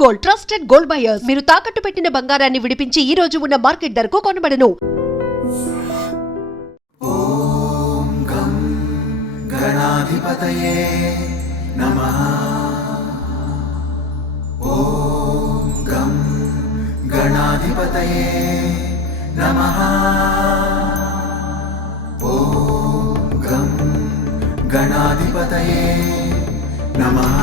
Gold trusted gold buyers మీరు తాకట్టు పెట్టిన బంగారాన్ని విడిపించి ఈ రోజు ఉన్న మార్కెట్ ధరకు కొనబడను. ఓం గం గణాధిపతయే నమః. ఓం గం గణాధిపతయే నమః. ఓం గం గణాధిపతయే నమః.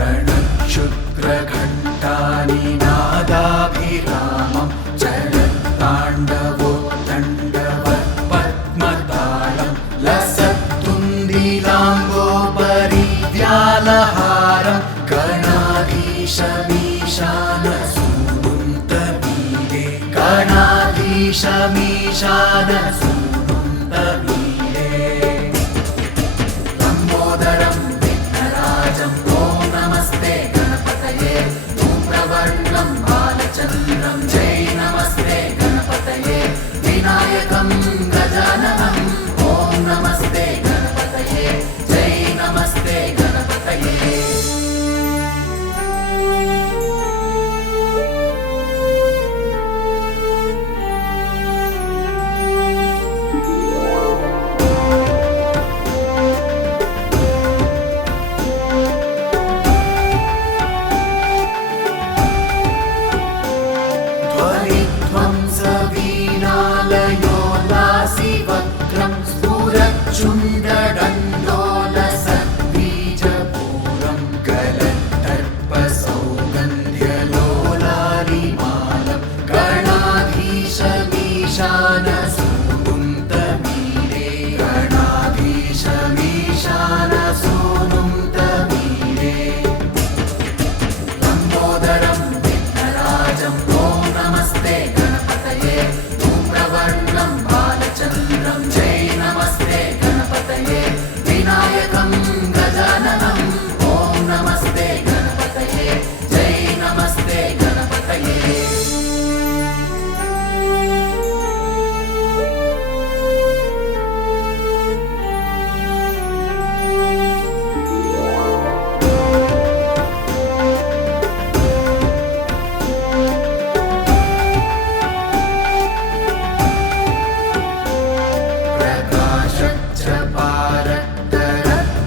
रणक्षुद्रघण्टानि नादाभिरामं चलत्ताण्डवो ताण्डवपद्मतालं लसत्तुन्दिलाम्बोपरिव्यालहारं गणाधीशमीशानसूनुन्तमीरे गणाधीशमीशानसूनुन्तमीरे लम्बोदरं विघ्नराजं ॐ नमस्ते गणपतये धूम्रवर्णं बालचन्द्रं जय नमस्ते गणपतये विनायकं गजाननं ॐ नमस्ते गणपतये जय नमस्ते गणपतये. ध्वंसवीणालयोल्लासिवक्त्रं स्फुरच्चुण्डदण्डोलसद्बीजपूरं गलत्तर्पसौगन्ध्यलोलारिमालं गणाधीशमीशानसूनुन्तमीरे गणाधीशमीशानसूनुन्तमीरे लम्बोदरं विघ्नराजं ॐ नमस्ते गणपतये धूम्रवर्णं बालचन्द्रं जय नमस्ते गणपतये विनायकं गजाननं ॐ नमस्ते गणपतये जय नमस्ते गणपतये.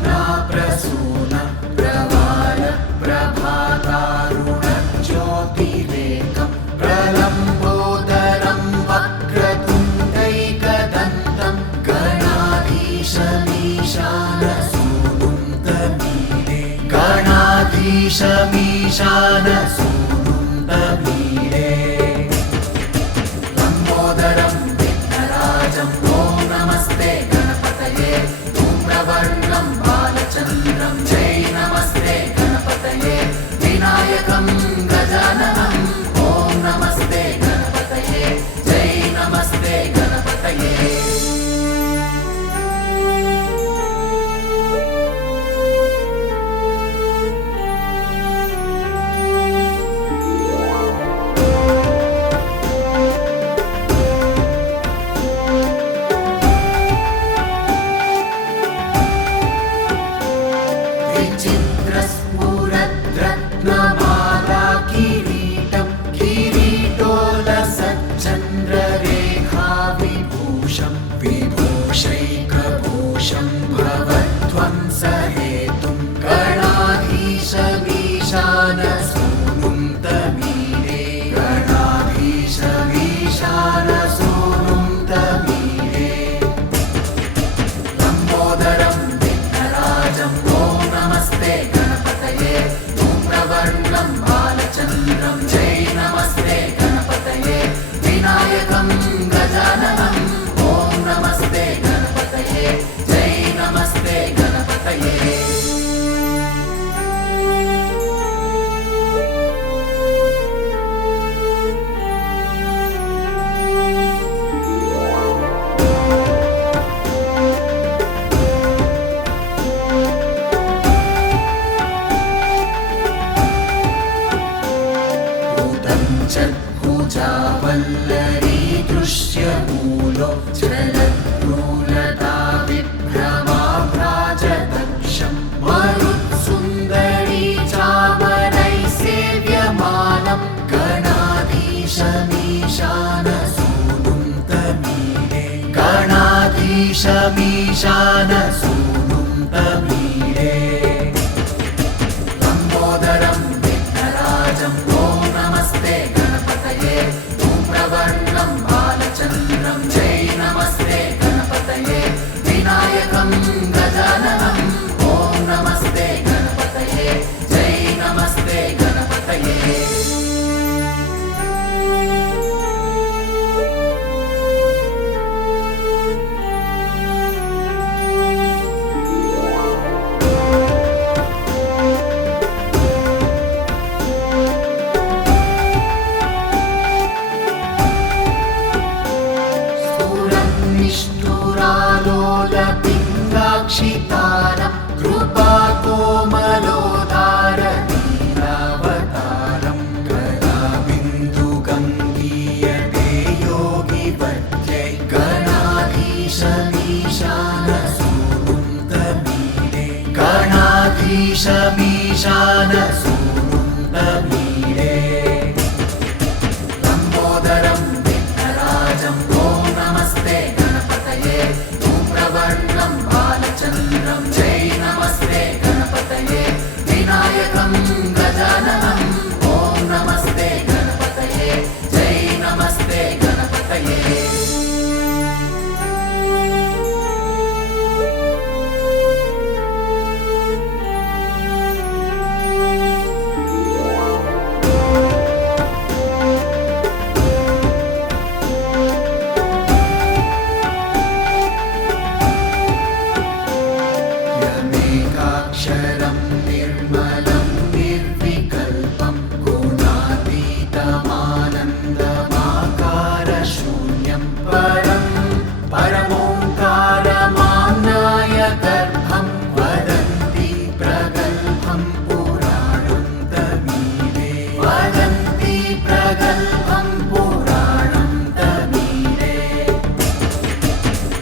प्रकाशच्चपारक्तरत्नाप्रसून प्रवाल प्रभातारुणज्योतिरेकं प्रलम्बोदरं वक्रतुण्डैकदन्तं गणाधीशमीशानसूनुन्तमीरे गणाधीशमीशानसूनुन्तमीरे लम्बोदरं विघ्नराजं ॐ नमस्ते गणपतये धूम्रवर्णं बालचन्द्रं जय नमस्ते गणपतये विनायकं गजाननं ॐ नमस्ते गणपतये जय नमस्ते गणपतये. विचित्रस्फुरद्रत्नमाला किरीटं किरीटोलसच्चन्द्ररेखाविभूषं विभूषैकभूषं भवध्वंसहेतुं गणाधीशमीशानसूनुन्तमीरे गणाधीशमीशानसूनुन्तमीरे लम्बोदरं विघ्नराजं ॐ नमस्ते गणपतये धूम्रवर्णं बालचन्द्रं जय नमस्ते गणपतये विनायकं गजाननं ॐ नमस्ते गणपतये जय नमस्ते गणपतये. भुजावल्लरी दृश्यमूलो चलत्प्लूलता विभ्रमा भ्राजदक्षं गणाधीशमीशान सूनुं तमीरे लम्बोदरं विघ्नराजं ॐ नमस्ते गणपतये धूम्रवर्णं बालचन्द्रं जय नमस्ते गणपतये विनायकं गजाननं ॐ नमस्ते गणपतये जय नमस्ते गणपतये निष्ठुरालोलपिङ्गाक्षितारं कृपाकोमलोदारनीलावतारं गदाबिन्दुगङ्गीयते योगिवर्यै गणाधीशमीशानसूनुं तमीरे गणाधीशमीशानसूनुं तमीरे लम्बोदरं विघ्नराजं ॐ नमस्ते गणपतये धूम्रवर्णं बालचन्द्रं जय नमस्ते गणपतये विनायकं गजाननं ॐ नमस्ते गणपतये जय नमस्ते गणपतये यमेकाक्षरं निर्मलं निर्विकल्पं गुणातीतमानन्दमाकारशून्यं परं परमोङ्कारमाम्नाय गर्भं वदन्ति प्रगल्भं पुराणं तमीरे वदन्ति प्रगल्भं पुराणं तमीरे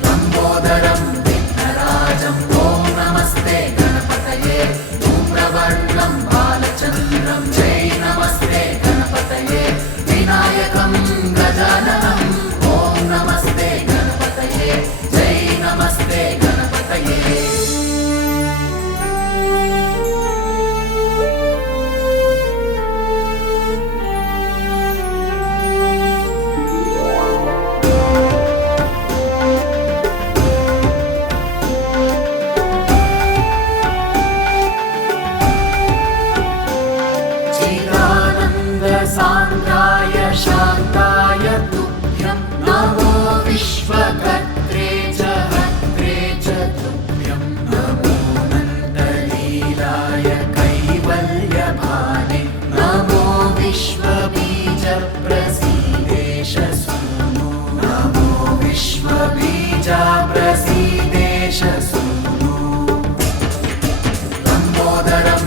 लम्बोदरं विघ्नराजं ॐ नमस्ते गणपतये धूम्रवर्णं बालचन्द्रं जय नमस्ते गणपतये विनायकं गजाननं ॐ नमस्ते गणपतये जय नमस्ते गणपतये चिदानन्दसान्द्राय शान्ताय तुभ्यं नमो विश्वकर्त्रे च हर्त्रे च तुभ्यं नमो नन्दलीलाय कैवल्यभाने नमो विश्वबीजप्रसीदेश सूनु नमो विश्वबीजप्रसीदेश सूनु लम्बोदरं